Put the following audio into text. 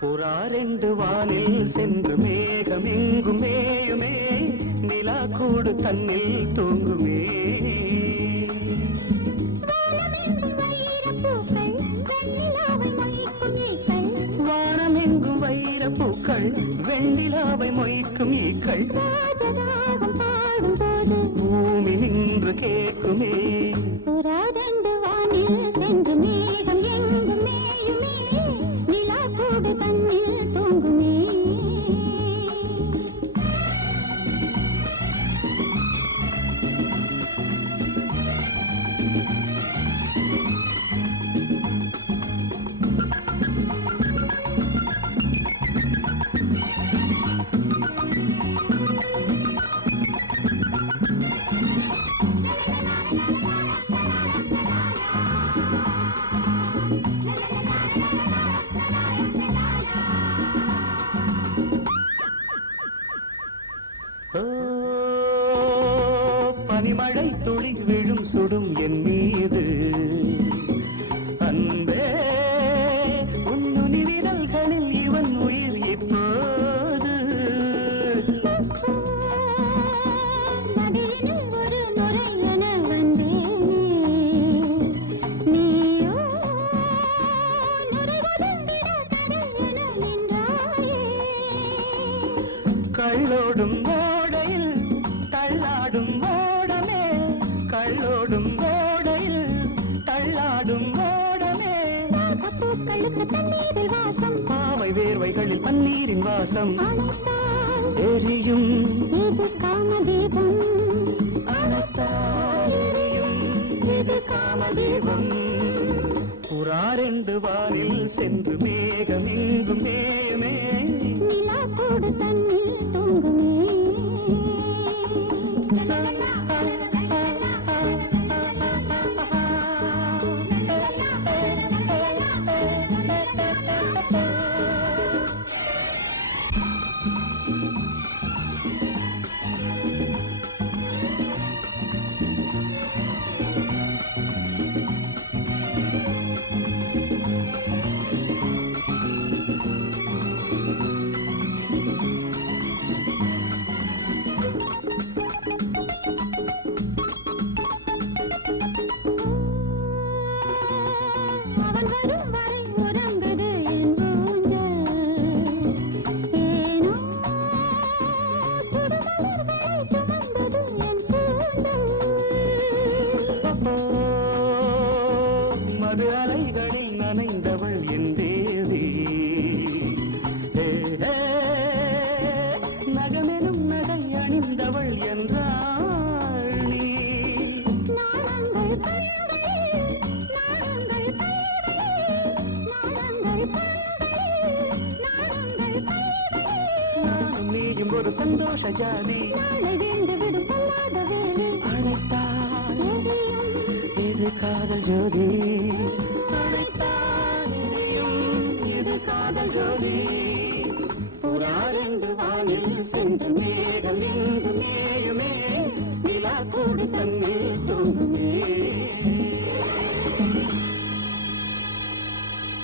புறா ரெண்டு வானில் சென்று மேகமெங்கும் மேயுமே, நிலா கூடு தன்னில் தூங்குமே. வானமெங்கும் வைரப்பூக்கள் வெண்ணிலாவை மொய்க்கும் ஈக்கள், பூமி நின்று கேட்குமே. புறா ரெண்டு வானில் சென்று மேகம் எங்கும் மேயுமே, நிலா கூடு தன்னில் தூங்குமே. பனிமழை துளி விழும் சுடும் என் மீது அன்பே, உன்னுனி விரல்களில் இவன் உயிர் இப்போது. நதியினில் ஒரு நுரை என வந்தேன், நீயோ நுரை ஒதுங்கிட தடை என நின்றாயே. கள்ளோடும் ஓடையில் தள்ளாடும் ஓடமே, கள்ளோடும் ஓடையில் தள்ளாடும் ஓடமே. பூக்களுக்கு தண்ணீரில் வாசம், பாவை வேர்வைகளில் பன்னீரின் வாசம். அணைத்தால் எரியும் இது காமதீபம், அணைத்தால் எரியும் இது காமதீபம். புறா ரெண்டு வானில் சென்று மேகமெங்கும் மேயுமே, நிலா கூடு தன்னில் தூங்குமே. அவன் வரும் வரை உறங்குது என் ஊஞ்சல், ஏனோ சுடுமலர்களை சுமந்தது என் கூந்தல். மது அலைகளில் நனைந்தவள் என் தேவி, நகமெனும் நகை அணிந்தவள் என்றாள் நீ. நாணங்கள் கண்களே, நாணங்கள் கண்களே, நாணங்கள் கண்களே, நாணங்கள் கண்களே. நானும் நீயும் ஒரு சந்தோஷ ஜாதி, நாளை வீழ்ந்து விடும் பொல்லாத வேலை, அழைத்தால் எரியும் இது காதல் ஜோதி, அழைத்தால் எரியும் இது காதல் ஜோதி. புறா ரெண்டு வானில் சென்று மேகம் இங்கு மேயுமே, நிலா கூடு தன்னில்